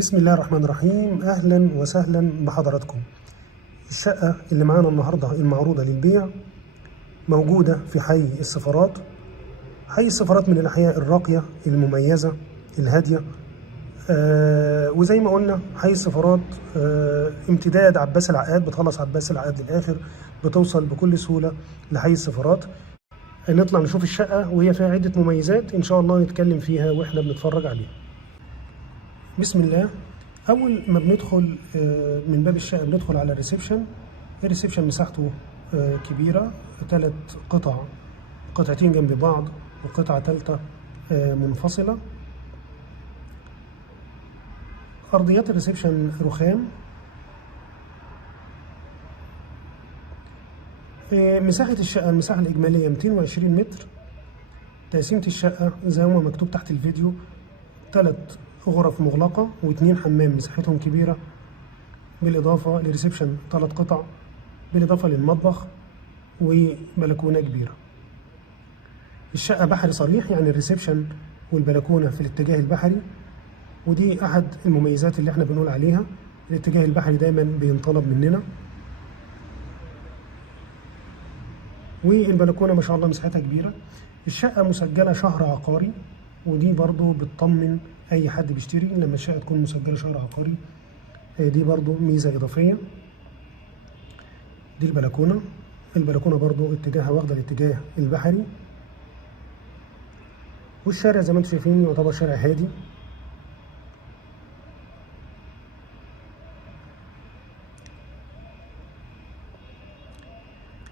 بسم الله الرحمن الرحيم. أهلا وسهلا بحضراتكم. الشقة اللي معانا النهاردة المعروضة للبيع موجودة في حي السفارات. حي السفارات من الأحياء الراقية المميزة الهادية. وزي ما قلنا حي السفارات امتداد عباس العقاد، بتخلص عباس العقاد للآخر، بتوصل بكل سهولة لحي السفارات. نطلع نشوف الشقة وهي فيها عدة مميزات إن شاء الله نتكلم فيها وإحنا بنتفرج عليها. بسم الله. أول ما بندخل من باب الشقة بندخل على الريسبشن. الريسبشن مساحته كبيرة، 3 قطع، قطعتين جنب بعض وقطعة ثالثة منفصلة. أرضيات الريسبشن رخام. مساحة الشقة، المساحة الإجمالية 220 متر. تقسيمة الشقة زي ما مكتوب تحت الفيديو، 3 غرف مغلقة و2 حمام مساحتهم كبيرة، بالإضافة لريسبشن 3 قطع، بالإضافة للمطبخ وبلكونة كبيرة. الشقة بحري صريح، يعني الريسبشن والبلكونة في الاتجاه البحري، ودي أحد المميزات اللي احنا بنقول عليها. الاتجاه البحري دايما بينطلب مننا. والبلكونة ما شاء الله مساحتها كبيرة. الشقة مسجلة شهر عقاري، ودي برضو بتطمن أي حد بيشتري لما الشقة تكون مسجلة شهر عقاري. دي برضو ميزة إضافية. دي البلكونة. البلكونة برضو اتجاهها واخدة الاتجاه البحري. والشارع زي ما انتم شايفين يعتبر شارع هادي.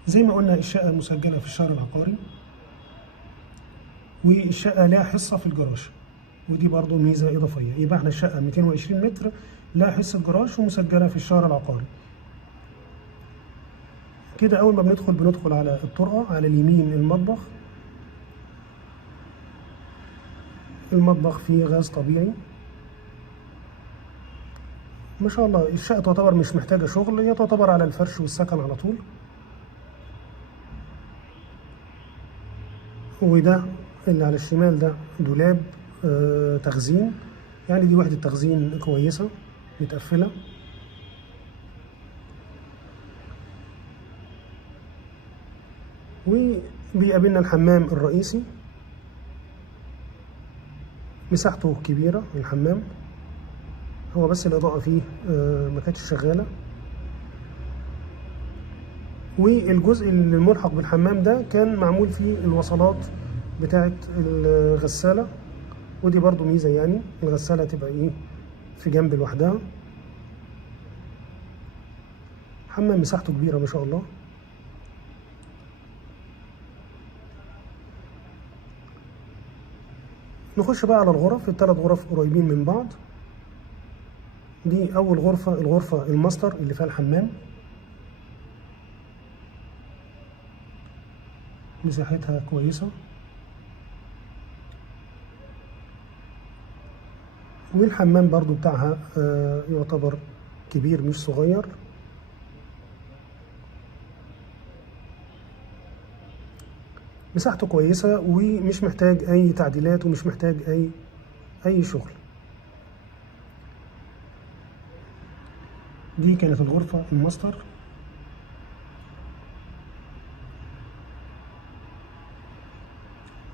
زي ما قلنا الشقة مسجلة في الشهر العقاري، والشقة لها حصة في الجراج، ودي برضو ميزة إضافية. يبقى احنا الشقة 220 متر، لها حصة جراج ومسجلة في الشهر العقاري. كده أول ما بندخل على الطرقة، على اليمين المطبخ. المطبخ فيه غاز طبيعي ما شاء الله. الشقة تعتبر مش محتاجة شغل، هي تعتبر على الفرش والسكن على طول. وده اللي على الشمال ده دولاب تخزين، يعني دي وحدة تخزين كويسة متقفلة. وبيقابلنا الحمام الرئيسي، مساحته كبيرة الحمام، هو بس الإضاءة فيه ما كانتش شغالة. والجزء الملحق بالحمام ده كان معمول فيه الوصلات بتاعة الغسالة، ودي برضو ميزة، يعني الغسالة تبقى ايه في جنب لوحدها. حمام مساحته كبيرة ما شاء الله. نخش بقى على الغرف. ال3 غرف قريبين من بعض. دي أول غرفة، الغرفة الماستر اللي فيها الحمام، مساحتها كويسة. والحمام برضو بتاعها يعتبر كبير مش صغير. مساحته كويسة ومش محتاج أي تعديلات ومش محتاج أي شغل. دي كانت الغرفة الماستر.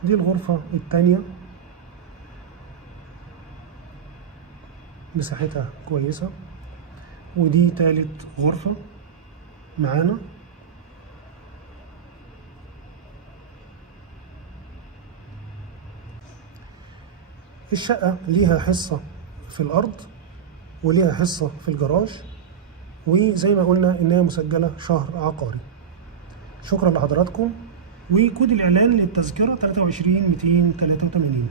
دي الغرفة التانية، مساحتها كويسة. ودي تالت غرفة معانا. الشقة ليها حصة في الأرض وليها حصة في الجراج، وزي ما قلنا إنها مسجلة شهر عقاري. شكرا لحضراتكم. وكود الإعلان للتذكرة 23 283.